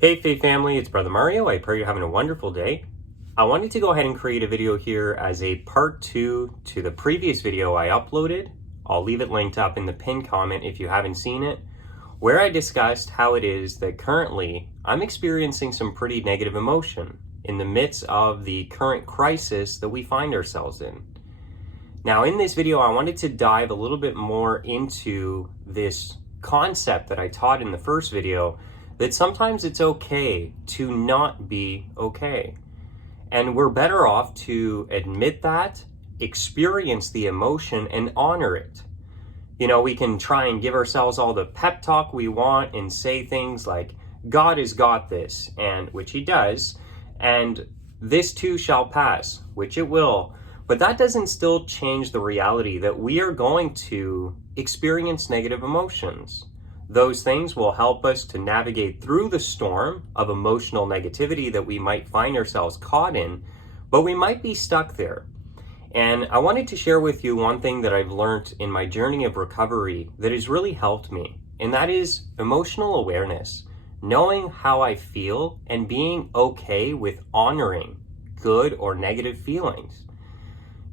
Hey Faith family, it's Brother Mario. I pray you're having a wonderful day. I wanted to go ahead and create a video here as a part 2 to the previous video I uploaded. I'll leave it linked up in the pinned comment if you haven't seen it, where I discussed how it is that currently I'm experiencing some pretty negative emotion in the midst of the current crisis that we find ourselves in. Now in this video, I wanted to dive a little bit more into this concept that I taught in the first video, that sometimes it's okay to not be okay. And we're better off to admit that, experience the emotion, and honor it. You know, we can try and give ourselves all the pep talk we want and say things like, God has got this, and which he does, and this too shall pass, which it will. But that doesn't still change the reality that we are going to experience negative emotions. Those things will help us to navigate through the storm of emotional negativity that we might find ourselves caught in, but we might be stuck there. And I wanted to share with you one thing that I've learned in my journey of recovery that has really helped me, and that is emotional awareness, knowing how I feel and being okay with honoring good or negative feelings.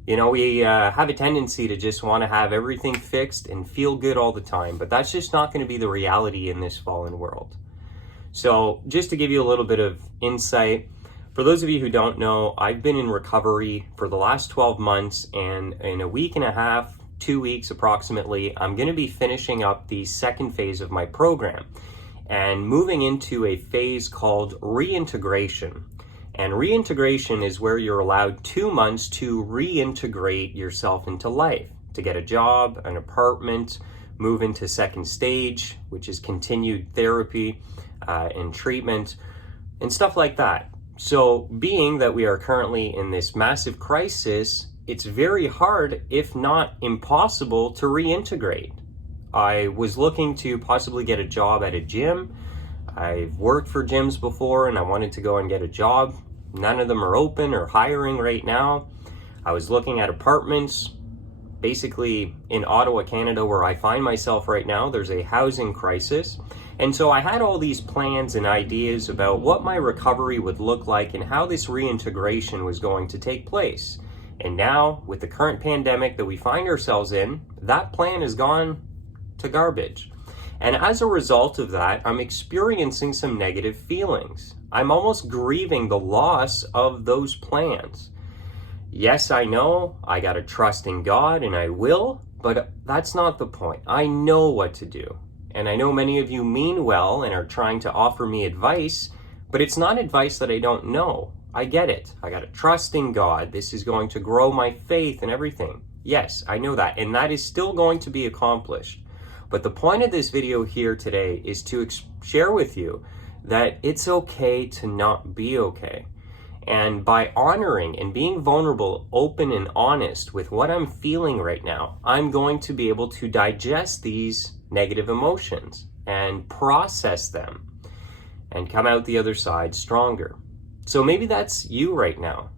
You know, we have a tendency to just want to have everything fixed and feel good all the time, but that's just not going to be the reality in this fallen world. So just to give you a little bit of insight, for those of you who don't know, I've been in recovery for the last 12 months, and in a week and a half, 2 weeks approximately, I'm going to be finishing up the second phase of my program and moving into a phase called reintegration. And reintegration is where you're allowed 2 months to reintegrate yourself into life, to get a job, an apartment, move into second stage, which is continued therapy and treatment and stuff like that. So being that we are currently in this massive crisis, it's very hard, if not impossible, to reintegrate. I was looking to possibly get a job at a gym. I've worked for gyms before and I wanted to go and get a job. None of them are open or hiring right now. I was looking at apartments. Basically in Ottawa, Canada, where I find myself right now, there's a housing crisis. And so I had all these plans and ideas about what my recovery would look like and how this reintegration was going to take place. And now, with the current pandemic that we find ourselves in, that plan has gone to garbage. And as a result of that, I'm experiencing some negative feelings. I'm almost grieving the loss of those plans. Yes, I know I got to trust in God, and I will, but that's not the point. I know what to do. And I know many of you mean well and are trying to offer me advice, but it's not advice that I don't know. I get it. I got to trust in God. This is going to grow my faith and everything. Yes, I know that. And that is still going to be accomplished. But the point of this video here today is to share with you that it's okay to not be okay. And by honoring and being vulnerable, open and honest with what I'm feeling right now, I'm going to be able to digest these negative emotions and process them and come out the other side stronger. So maybe that's you right now.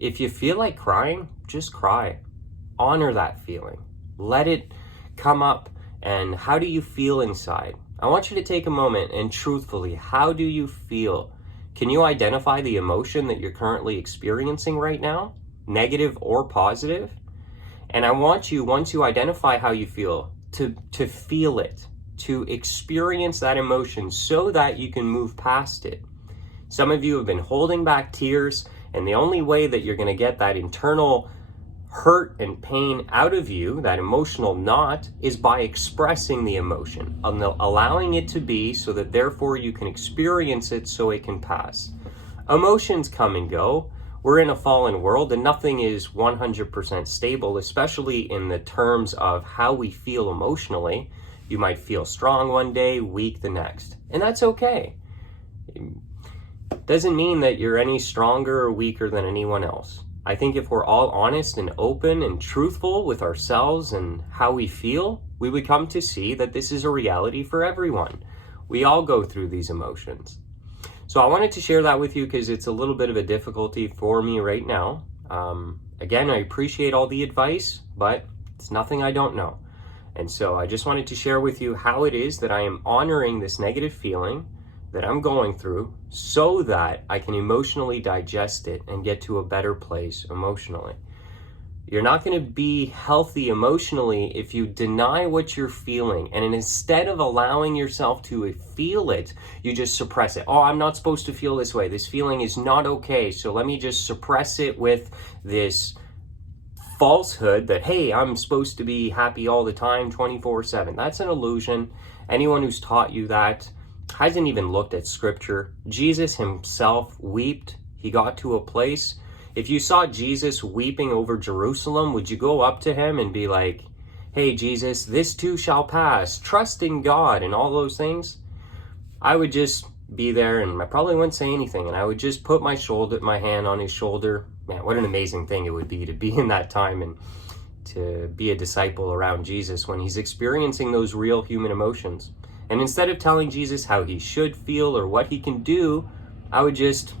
If you feel like crying, just cry. Honor that feeling. Let it come up. And how do you feel inside? I want you to take a moment and truthfully, how do you feel? Can you identify the emotion that you're currently experiencing right now, negative or positive? And I want you, once you identify how you feel, to feel it, to experience that emotion so that you can move past it. Some of you have been holding back tears, and the only way that you're going to get that internal hurt and pain out of you, that emotional knot, is by expressing the emotion, allowing it to be so that therefore you can experience it so it can pass. Emotions come and go. We're in a fallen world and nothing is 100% stable, especially in the terms of how we feel emotionally. You might feel strong one day, weak the next, and that's okay. It doesn't mean that you're any stronger or weaker than anyone else. I think if we're all honest and open and truthful with ourselves and how we feel, we would come to see that this is a reality for everyone. We all go through these emotions. So I wanted to share that with you because it's a little bit of a difficulty for me right now. Again, I appreciate all the advice, but it's nothing I don't know. And so I just wanted to share with you how it is that I am honoring this negative feeling, that I'm going through so that I can emotionally digest it and get to a better place emotionally. You're not going to be healthy emotionally if you deny what you're feeling. And instead of allowing yourself to feel it, you just suppress it. Oh, I'm not supposed to feel this way. This feeling is not okay. So let me just suppress it with this falsehood that, hey, I'm supposed to be happy all the time, 24/7. That's an illusion. Anyone who's taught you that hasn't even looked at scripture. Jesus himself wept. He got to a place. If you saw Jesus weeping over Jerusalem, would you go up to him and be like, hey, Jesus, this too shall pass, trust in God and all those things? I would just be there and I probably wouldn't say anything, and I would just put my hand on his shoulder. Man, what an amazing thing it would be to be in that time and to be a disciple around Jesus when he's experiencing those real human emotions. And instead of telling Jesus how he should feel or what he can do, I would just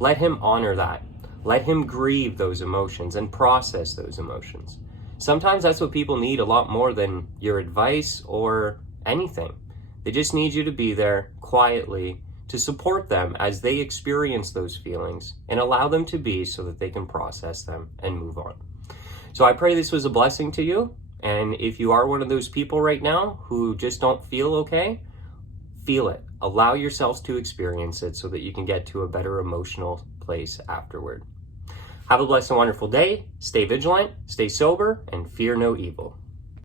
let him honor that. Let him grieve those emotions and process those emotions. Sometimes that's what people need a lot more than your advice or anything. They just need you to be there quietly to support them as they experience those feelings and allow them to be so that they can process them and move on. So I pray this was a blessing to you. And if you are one of those people right now who just don't feel okay, feel it. Allow yourselves to experience it so that you can get to a better emotional place afterward. Have a blessed and wonderful day. Stay vigilant, stay sober, and fear no evil.